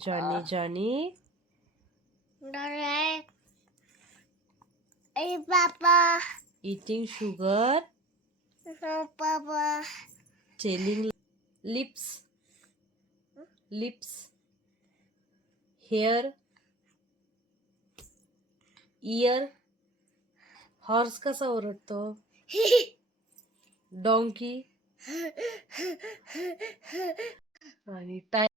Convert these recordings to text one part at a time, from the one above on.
Johnny, Johnny. Alright. Hey, Papa. Eating sugar. No, Papa. Telling lips. Lips. Hair. Ear. Horse कसा ओरडतो donkey आणि tie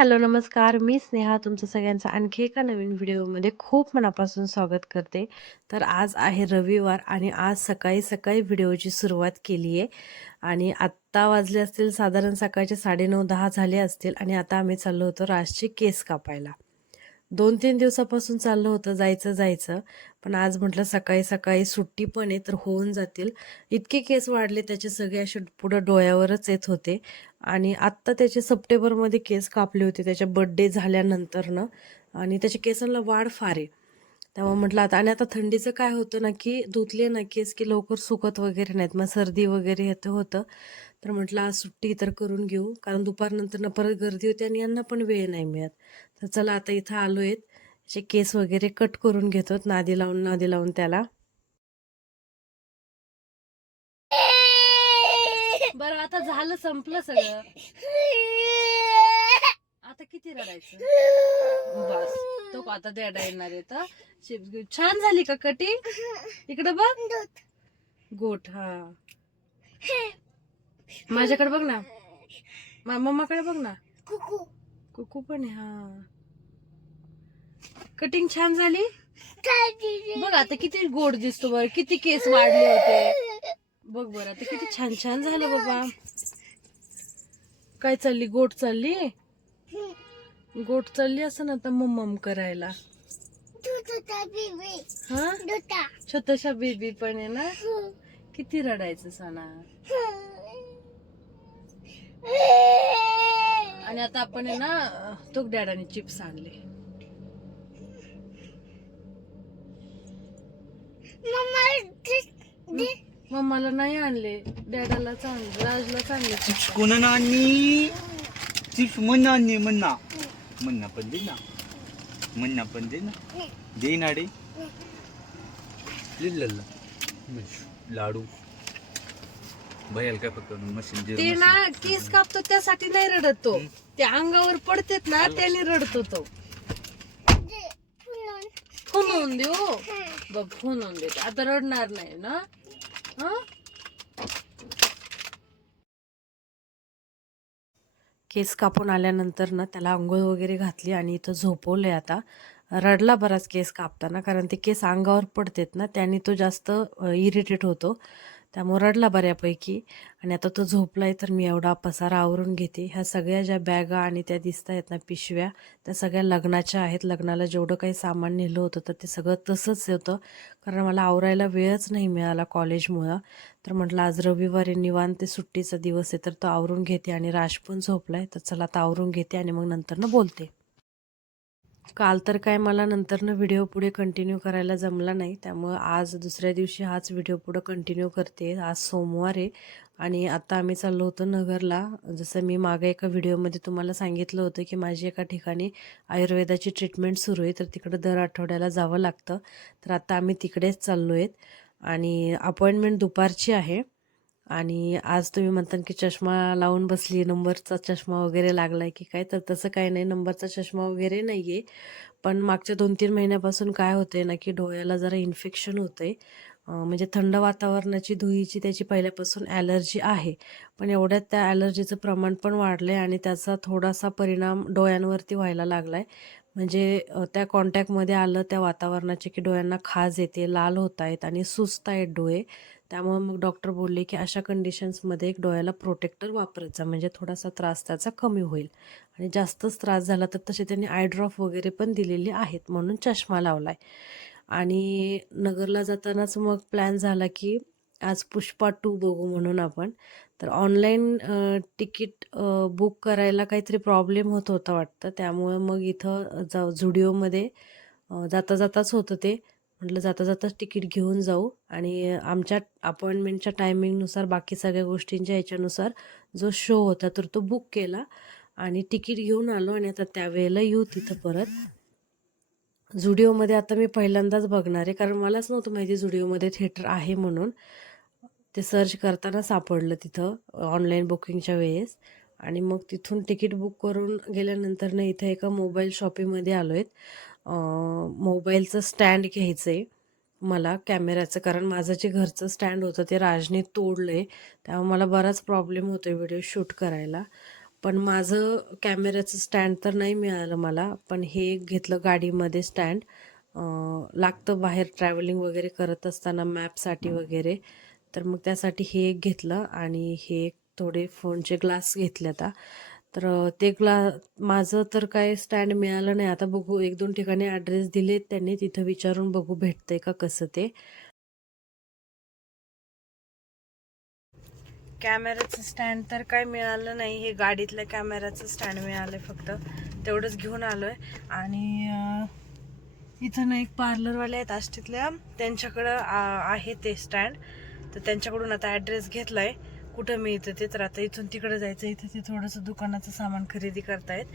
hello नमस्कार. मी स्नेहा तुमचं सगळ्यांचं आणखी एका नवीन व्हिडिओमध्ये खूप मनापासून स्वागत करते. तर आज आहे रविवार आणि आज सकाळी सकाळी व्हिडिओची सुरुवात केली आहे. आणि आत्ता वाजले असतील साधारण सकाळचे साडेनऊ दहा झाले असतील आणि आता आम्ही चाललो होतो राजचे केस कापायला. दोन तीन दिवसापासून चाललं होतं जायचं जायचं. पण आज म्हटलं सकाळी सकाळी सुट्टी पण आहे तर होऊन जातील. इतके केस वाढले त्याचे सगळे असे पुढं डोळ्यावरच येत होते. आणि आत्ता त्याचे सप्टेंबरमध्ये केस कापले होते त्याच्या बड्डे झाल्यानंतरनं. आणि त्याच्या केसांना वाढ फार आहे. तेव्हा म्हटलं आता आणि आता थंडीचं काय होतं ना की धुतले ना केस की लवकर सुकत वगैरे नाहीत. मग सर्दी वगैरे येतं होतं. तर म्हटलं आज सुट्टी तर करून घेऊ. कारण दुपारनंतर परत गर्दी होती आणि यांना पण वेळ नाही मिळत. तर चला आता इथं आलो आहेत त्याचे केस वगैरे कट करून घेतो नादी लावून नादी लावून त्याला बरं आता झालं संपलं सगळं. आता किती रडायचं? बस. तो आता द्याडा येणार आहे तर. चिप्स घेऊन. छान झाली का कटिंग? इकडे बघ. गोट हा. माझ्याकडे बघ ना. मम्माकडे बघ ना. कुकू. पण आहे हा. कटिंग छान झाली. बघ आता किती गोड दिसतो बरं. किती केस वाढले होते. बघ बरं आता किती छान छान झालं बाबा. काय चालली गोट चालली गोट चालली असं ना आता मम्मम करायला. हा. छोटाशा बेबी पण आहे ना किती रडायचं सणा आणि आता आपण आहे ना तो डॅडाने चिप्स आणले this. मम्माला नाही आणले डॅडालाच आणले राजलाच आणले चिप्स कोणाला आणली चिप्स मन्ना आणली मन्ना मन्ना पण दे ना. मन्ना पण दे ना. दे ना रे. लाडू. भैयाला काय फक्त मशीन ते ना केस कापतो त्यासाठी नाही रडत तो. ते अंगावर पडतेत ना त्याने रडतो तो. फुनवून देऊ? बघ फुनवून देते. आता रडणार नाही ना? केस कापून आल्यानंतर ना त्याला आंघोळ वगैरे घातली आणि इथं झोपवलंय आता. रडला बराच केस कापताना कारण ते केस अंगावर पडतेत ना त्याने तो जास्त इरिटेट होतो. त्या रडला बऱ्यापैकी. आणि आता तो झोपलाय तर मी एवढा पसारा आवरून घेते. ह्या सगळ्या ज्या बॅगा आणि त्या दिसत आहेत ना पिशव्या त्या सगळ्या लग्नाच्या आहेत. लग्नाला जेवढं काही सामान नेलं होतं तर ते सगळं तसंच होतं. कारण मला आवरायला वेळच नाही मिळाला कॉलेजमुळं. तर म्हटलं आज रविवारी निवांत ते सुट्टीचा दिवस आहे तर तो आवरून घेते आणि राश पण झोपलाय. तर चला आता आवरून घेते आणि मग नंतरनं बोलते. काल तर काय मला नंतरनं व्हिडिओ पुढे कंटिन्यू करायला जमला नाही. त्यामुळं आज दुसऱ्या दिवशी हाच व्हिडिओ पुढे कंटिन्यू करते. आज सोमवार आहे आणि आता आम्ही चाललो होतो नगरला. जसं मी मागे एका व्हिडिओमध्ये तुम्हाला सांगितलं होतं की माझी एका ठिकाणी आयुर्वेदाची ट्रीटमेंट सुरू आहे तर तिकडं दर आठवड्याला जावं लागतं. तर आता आम्ही तिकडेच चाललो आहेत आणि अपॉइंटमेंट दुपारची आहे. आणि आज तुम्ही म्हणता की चष्मा लावून बसली नंबरचा चष्मा वगैरे लागलाय की काय तर तसं काही नाही. नंबरचा चष्मा वगैरे नाही आहे पण मागच्या दोन तीन महिन्यापासून काय होते ना की डोळ्याला जरा इन्फेक्शन होते म्हणजे थंड वातावरणाची धुईची त्याची पहिल्यापासून ॲलर्जी आहे. पण एवढ्यात त्या ॲलर्जीचं प्रमाण पण वाढलं आहे आणि त्याचा थोडासा परिणाम डोळ्यांवरती व्हायला लागला आहे म्हणजे त्या कॉन्टॅक्टमध्ये आलं त्या वातावरणाचे की डोळ्यांना खाज येते लाल होत आहेत आणि सुस्त आहेत डोळे. त्यामुळे मग डॉक्टर बोलले की अशा कंडिशन्समध्ये एक डोळ्याला प्रोटेक्टर वापरत जा. म्हणजे थोडासा त्रास त्याचा कमी होईल. आणि जास्तच त्रास झाला तर तसे त्यांनी आयड्रॉप वगैरे पण दिलेले आहेत म्हणून चष्मा लावला आहे आणि नगरला जातानाच मग प्लॅन झाला की आज पुष्पा टू बघू म्हणून आपण. तर ऑनलाईन तिकीट बुक करायला काहीतरी प्रॉब्लेम होत होता वाटतं. त्यामुळे मग इथं जा झुडिओमध्ये जाता जाताच होतं ते. म्हटलं जाता जाताच तिकीट घेऊन जाऊ. आणि आमच्या अपॉइंटमेंटच्या टायमिंगनुसार बाकी सगळ्या गोष्टींच्या ह्याच्यानुसार जो शो होता तर तो बुक केला. आणि तिकीट घेऊन आलो आणि आता त्यावेळेला येऊ तिथं परत. झुडिओमध्ये आता मी पहिल्यांदाच बघणार आहे कारण मलाच नव्हतं माहिती झुडिओमध्ये थिएटर आहे म्हणून. ते सर्च करताना सापडलं तिथं ऑनलाईन बुकिंगच्या वेळेस. आणि मग तिथून तिकीट बुक करून गेल्यानंतर ना इथं एका मोबाईल शॉपीमध्ये आलो आहेत मोबाईलचं स्टँड घ्यायचं आहे मला कॅमेऱ्याचं कारण माझं जे घरचं स्टँड होतं ते राजने तोडलं आहे त्यामुळे मला बराच प्रॉब्लेम होतो आहे व्हिडिओ शूट करायला. पण माझं कॅमेऱ्याचं स्टँड तर नाही मिळालं मला पण हे एक घेतलं गाडीमध्ये स्टँड. लागतं बाहेर ट्रॅव्हलिंग वगैरे करत असताना मॅपसाठी वगैरे. तर मग त्यासाठी हे एक घेतलं आणि हे एक थोडे फोनचे ग्लास घेतले आता. तर ते क्ला माझं तर काय स्टँड मिळालं नाही. आता बघू एक दोन ठिकाणी ॲड्रेस दिले त्यांनी तिथं विचारून बघू भेटतंय का कसं ते. कॅमेऱ्याचं स्टँड तर काय मिळालं नाही. हे गाडीतल्या कॅमेऱ्याचं स्टँड मिळालं फक्त. तेवढंच घेऊन आलो आहे आणि इथं ना एक पार्लरवाले आहेत आष्टीतल्या. त्यांच्याकडं आहे ते स्टँड. तर त्यांच्याकडून आता ॲड्रेस घेतला आहे कुठं मिळतं ते तर आता इथून तिकडे जायचं इथे ते थोडंसं दुकानाचं सामान खरेदी करतायत.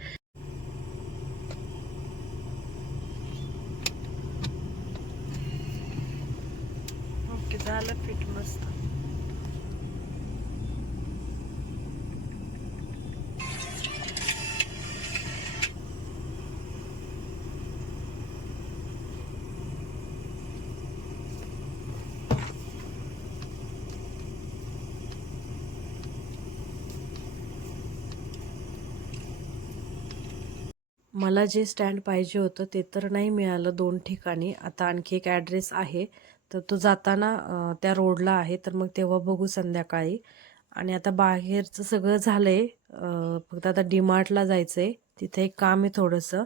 ओके झालं फिट मस्त. मला जे स्टँड पाहिजे होतं ते तर नाही मिळालं दोन ठिकाणी. आता आणखी एक ॲड्रेस आहे. तर तो जाताना त्या रोडला आहे. तर मग तेव्हा बघू संध्याकाळी. आणि आता बाहेरचं सगळं झालं आहे फक्त आता डीमार्टला जायचं आहे तिथे एक काम आहे थोडंसं.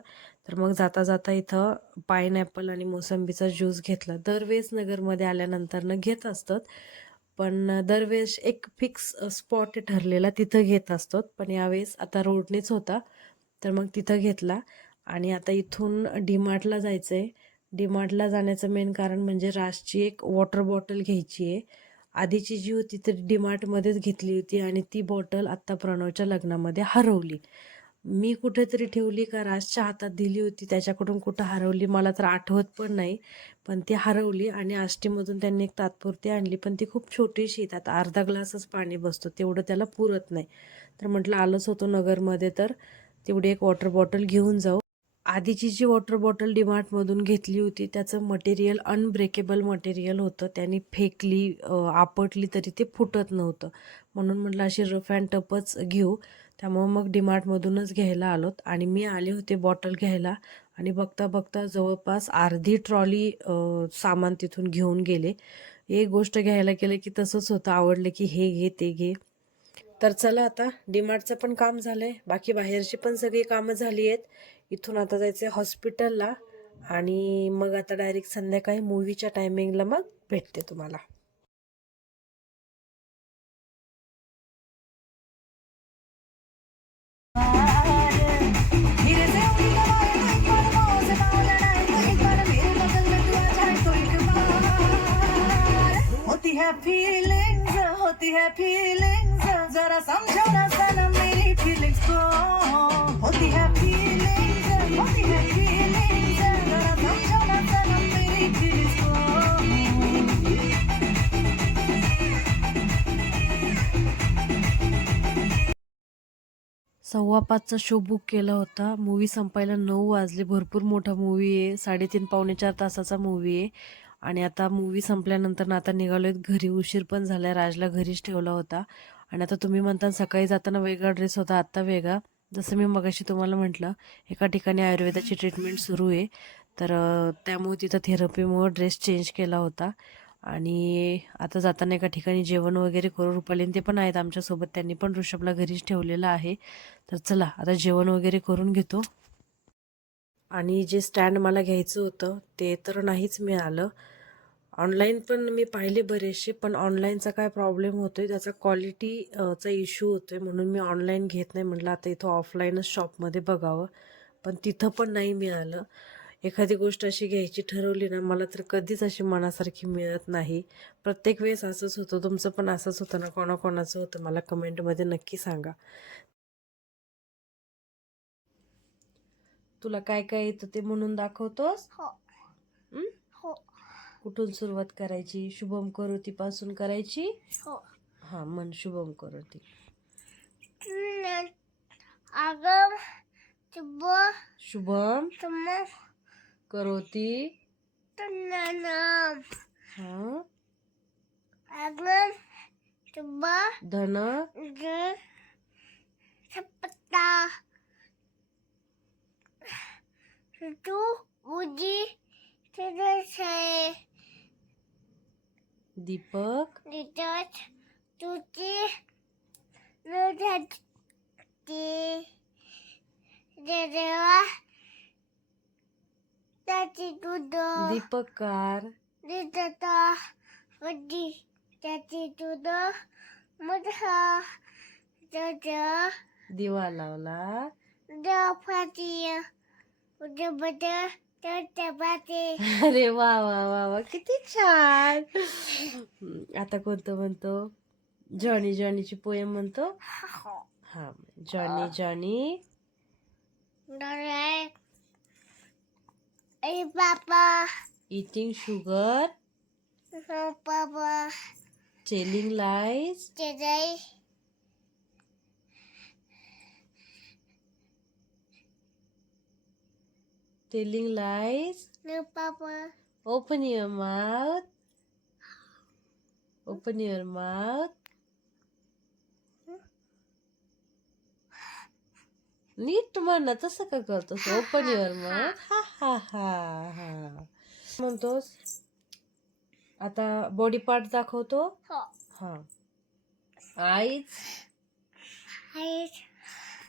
तर मग जाता जाता इथं पायनॅपल आणि मोसंबीचा ज्यूस घेतला. दरवेळेस नगरमध्ये आल्यानंतरनं घेत असतात. पण दरवेळेस एक फिक्स स्पॉट ठरलेला तिथं घेत असतात. पण यावेळेस आता रोडनेच होता. तर मग तिथं घेतला. आणि आता इथून डीमार्टला जायचं आहे डीमार्टला जाण्याचं मेन कारण म्हणजे राजची एक वॉटर बॉटल घ्यायची आहे. आधीची जी होती ती डीमार्टमध्येच घेतली होती आणि ती बॉटल आत्ता प्रणवच्या लग्नामध्ये हरवली. मी कुठेतरी ठेवली का राजच्या हातात दिली होती त्याच्याकडून कुठं हरवली मला तर आठवत पण नाही. पण ती हरवली आणि आष्टीमधून त्यांनी एक तात्पुरती आणली. पण ती खूप छोटीशी त्यात अर्धा ग्लासच पाणी बसतो. तेवढं त्याला पुरत नाही. तर म्हटलं आलंच होतो नगरमध्ये तर. तेवढी एक वॉटर बॉटल घेऊन जाऊ. आधीची जी वॉटर बॉटल डीमार्टमधून घेतली होती त्याचं मटेरियल अनब्रेकेबल मटेरियल होतं. त्यांनी फेकली आपटली तरी ते फुटत नव्हतं. म्हणून म्हटलं अशी रफ अँड टपच घेऊ. त्यामुळं मग डीमार्टमधूनच घ्यायला आलोत. आणि मी आले होते बॉटल घ्यायला. आणि बघता बघता जवळपास अर्धी ट्रॉली सामान तिथून घेऊन गेले. एक गोष्ट घ्यायला गेलं की तसंच होतं. आवडलं की हे घे ते घे. तर चला आता डीमार्टचं पण काम झालंय. बाकी बाहेरची पण सगळी कामं झाली आहेत. इथून आता जायचं आहे हॉस्पिटलला आणि मग आता डायरेक्ट संध्याकाळी मूवीच्या टायमिंगला मग भेटते तुम्हाला. होती है फीलिंग होती है फीलिंग्स जरा समझो ना सनम मेरी फीलिंग्स को. होती है फीलिंग्स होती है फीलिंग्स जरा समझो ना सनम मेरी फीलिंग्स को. सव्वा पाचचा शो बुक केला होता. मूवी संपायला नऊ वाजले. भरपूर मोठा मूवी आहे. साडेतीन पावणे चार तासाचा मूवी आहे. आणि आता मूवी संपल्यानंतर आता निघालो आहेत घरी उशीर पण झाला राजला घरीच ठेवला होता. आणि आता तुम्ही म्हणता सकाळी जाताना वेगळा ड्रेस होता आत्ता वेगळा. जसं मी मगाशी तुम्हाला म्हटलं एका ठिकाणी आयुर्वेदाची ट्रीटमेंट सुरू आहे. तर त्यामुळे तिथं थेरपीमुळे ड्रेस चेंज केला होता. आणि आता जाताना एका ठिकाणी जेवण वगैरे करू रुपालीन ते पण आहेत आमच्यासोबत. त्यांनी पण ऋषभला घरीच ठेवलेलं आहे. तर चला आता जेवण वगैरे करून घेतो. आणि जे स्टँड मला घ्यायचं होतं ते तर नाहीच मिळालं. ऑनलाईन पण मी पाहिले बरेचसे पण ऑनलाईनचा काय प्रॉब्लेम होतोय? त्याचा क्वालिटी चा इश्यू होतोय. म्हणून मी ऑनलाईन घेत नाही. म्हटलं आता इथं ऑफलाईनच शॉपमध्ये बघावं. पण तिथं पण नाही मिळालं. एखादी गोष्ट अशी घ्यायची ठरवली ना मला तर कधीच अशी मनासारखी मिळत नाही. प्रत्येक वेळेस असंच होतं. तुमचं पण असंच होतं ना? कोणाकोणाचं होतं? मला कमेंटमध्ये नक्की सांगा. तुला काय काय येतं ते म्हणून दाखवतोस? हो. कुठून सुरुवात करायची? शुभम करोती पासून करायची? हो. हा मन शुभम करोती. अगं तुब शुभम तुम करोती. नाम हा. अगं तुब धन. ग सपता तू उजी तुझे दीपक लिटत तुझी लढत ती देवा त्याची दूध दीपक कार लिटत वडी त्याची दूध मधा त्याच्या दिवा लावला अरे वा वा वा वा. किती छान. आता कोणतं म्हणतो? जॉनी जॉनीची पोयम म्हणतो? हा. Johnny Johnny yes papa eating sugar हो papa telling lies telling lies no पापा Open your mouth. Open your mouth. नीट म्हण तसं का करतोस? ओपन युअर माउथ हा. हा हा हा म्हणतोस आता बॉडी पार्ट दाखवतो? हो. हा. Eyes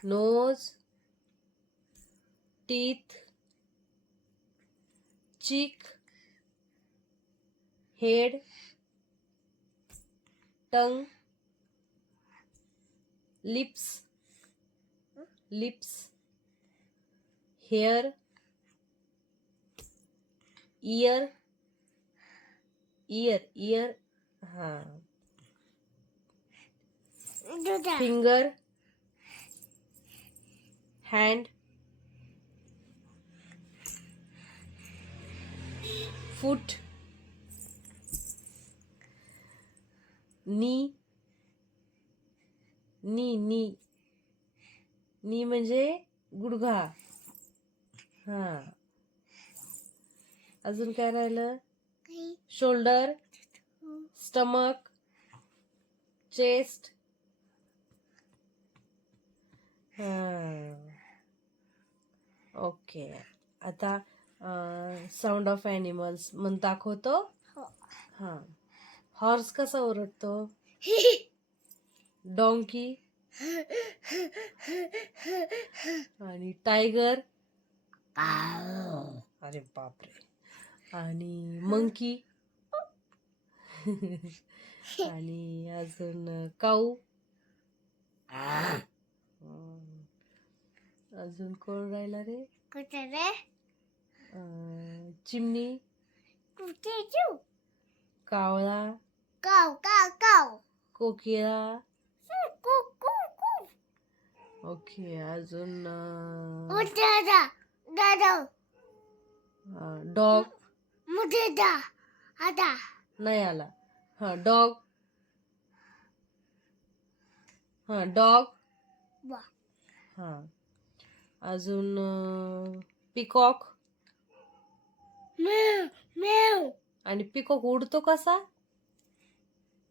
nose teeth cheek head tongue lips lips hair ear ear ear हाँ finger hand foot. Knee. Knee knee. नी म्हणजे गुडघा. हा. अजून काय राहिलं? शोल्डर. स्टमक. चेस्ट. ओके. आता साऊंड ऑफ ॲनिमल्स म्हणून दाखवतो. हो. हां. हॉर्स कसा ओरडतो? डॉंकी आणि टायगर अरे बापरे. आणि मंकी आणि अजून काऊ अजून कोण राहिला रे? कुठे रे? चिमणी तू कावळा काव काव काव. कोकिळा. कू कू कू. ओके अजून दादा दादा. डॉग. मुझे दा आता नाही आला. हा डॉग. हा डॉग. हा. अजून पिकॉक. आणि पिकॉक उडतो कसा?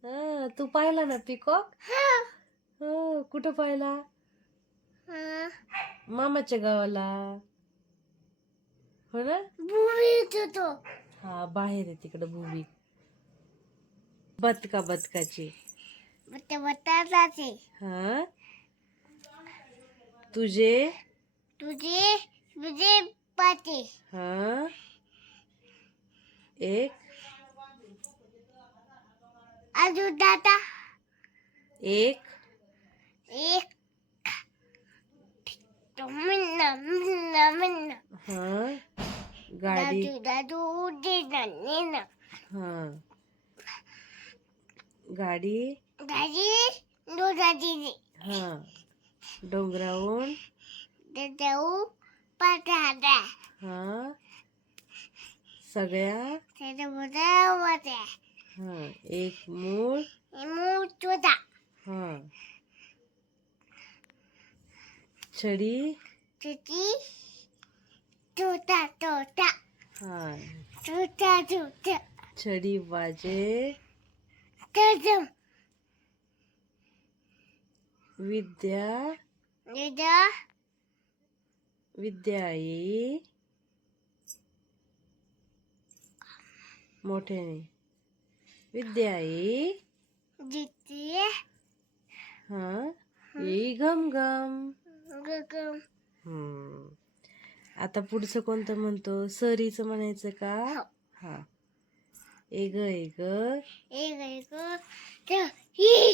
हा तू पाहिला ना पिकॉक? हो. कुठं पाहिला? मामाच्या गावाला. हो ना? तो. हा बाहेर आहे तिकडं भूमी बदका बदकाची हा? तुझे? तुझे तुझे पाते. हा? एक. अजून दादा. एक. एक. म्हणणं म्हणणं म्हणणं हा. गाडी. दादू दादू दे ना ने. ना हा. गाडी. दादी दो दादी दे हा. डोंगरावून. दे देऊ पाठाडा हा. सगळ्या? हा एक मूळ? हा. छडी? हा. छडी वाजे? विद्या? विद्या? येई मोठ्याने. विद्या येई जिथे हा. येई गगम हम्म. आता पुढचं कोणतं म्हणतो? सरीचं म्हणायचं का? हो. हा. ए ग ए ग एक एक त ही.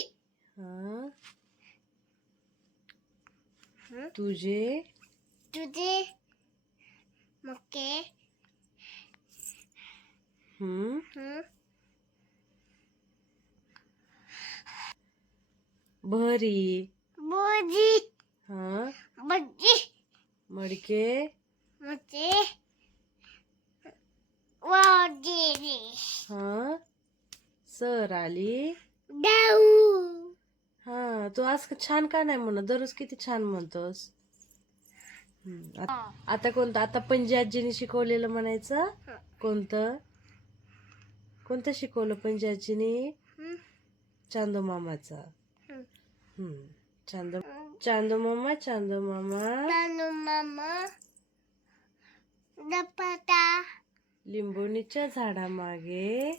हा? हं? तुझे? तुझे? मक्के? हम्म भरी बोजी हा बज्जी मडके मते वाजेरी हा सर आली डाऊ हा तू आज का छान का नाही म्हणत? दररोज किती छान म्हणतोस. हम्म, आत- आता कोणतं? आता पंजी आजीने शिकवलेलं म्हणायचं कोणतं? कोणतं शिकवलं आजीने हं? चांदो मामाचा? चांदो चांदो मामा चांदो मामा. मामा. लिंबोणीच्या झाडामागे.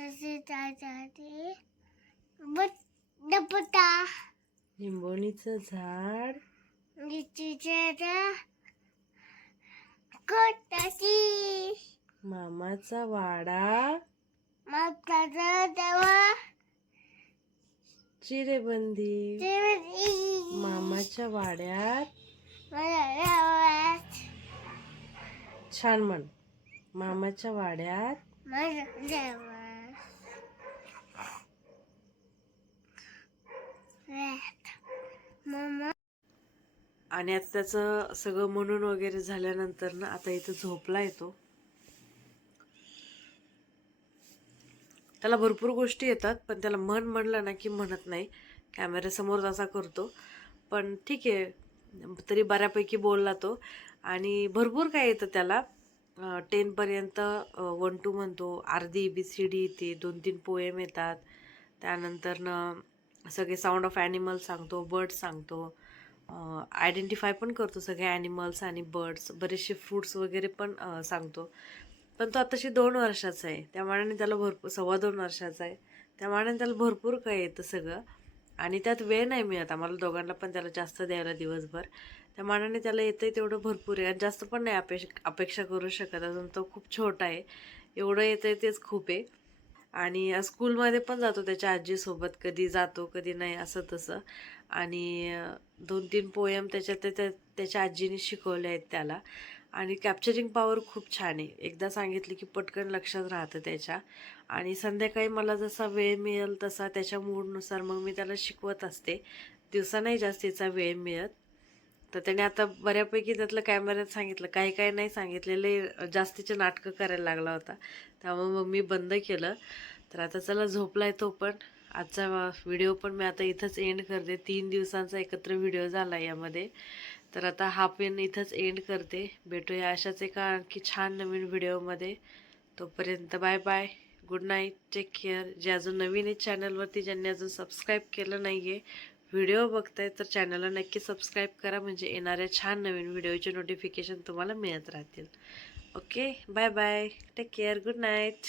तसे जाते बट दपता. लिंबोणीचं झाड. लिचीच्या मामाचा वाडा. चिरेबंदी. मामाच्या वाड्यात. छान म्हण. मामाच्या वाड्यात. आणि आता त्याचं सगळं म्हणून वगैरे झाल्यानंतर ना आता इथं झोपला येतो. त्याला भरपूर गोष्टी येतात पण त्याला म्हण म्हणलं ना की म्हणत नाही. कॅमेऱ्यासमोर असा करतो. पण ठीक आहे तरी बऱ्यापैकी बोलला तो. आणि भरपूर काय येतं त्याला. टेनपर्यंत वन टू म्हणतो. अर्धी बी सी डी येते दोन तीन पोएम येतात. त्यानंतर सगळे साऊंड ऑफ ॲनिमल सांगतो बर्ड्स सांगतो. आयडेंटिफाय पण करतो सगळे ॲनिमल्स आणि बर्ड्स बरेचसे फ्रूट्स वगैरे पण सांगतो. पण तो आताशी दोन वर्षाचा आहे. त्या मानाने त्याला भरपूर सव्वा दोन वर्षाचा आहे. त्या मानाने त्याला भरपूर काय येतं सगळं. आणि त्यात वेळ नाही मिळत आम्हाला दोघांना पण त्याला जास्त द्यायला दिवसभर. त्या मानाने त्याला येतं आहे तेवढं भरपूर आहे. आणि जास्त पण नाही अपेक्ष अपेक्षा करू शकत. अजून तो खूप छोटा आहे. एवढं येतं आहे तेच खूप आहे. आणि स्कूलमध्ये पण जातो त्याच्या आजीसोबत. कधी जातो कधी नाही असं तसं. आणि दोन तीन पोयम त्याच्यात त्या त्याच्या आजीने शिकवले आहेत त्याला. आणि कॅप्चरिंग पॉवर खूप छान आहे. एकदा सांगितलं की पटकन लक्षात राहतं त्याच्या. आणि संध्याकाळी मला जसा वेळ मिळेल तसा त्याच्या मूडनुसार मग मी त्याला शिकवत असते. दिवसा नाही जास्तीचा वेळ मिळत. तर त्याने आता बऱ्यापैकी त्यातलं कॅमेऱ्यात सांगितलं. काही काही नाही सांगितलेले जास्तीचे नाटकं करायला लागला होता. त्यामुळे मग मी बंद केलं. तर आता चला झोपलाय तो पण. आजचा व्हिडिओ पण मी आता इथंच एंड करते. तीन दिवसांचा एकत्र व्हिडिओ झाला यामध्ये. तर आता हा पेन इथंच एंड करते. भेटूया अशाच एका आणखी छान नवीन व्हिडिओमध्ये तोपर्यंत bye bye good night take care जे अजून नवीन आहे चॅनलवरती ज्यांनी अजून सबस्क्राईब केलं नाही आहे व्हिडिओ बघताय तर चॅनलला नक्की सबस्क्राईब करा. म्हणजे येणाऱ्या छान नवीन व्हिडिओचे नोटिफिकेशन तुम्हाला मिळत राहतील. Okay bye bye take care good night